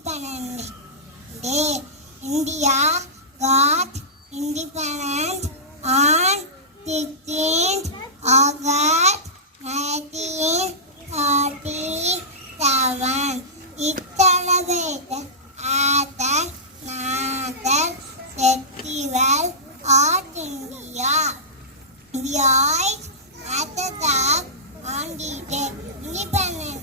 Independence Day. India got independent on 16th August 1947. It celebrated as the National Festival of India. We always at the top on the day. Independence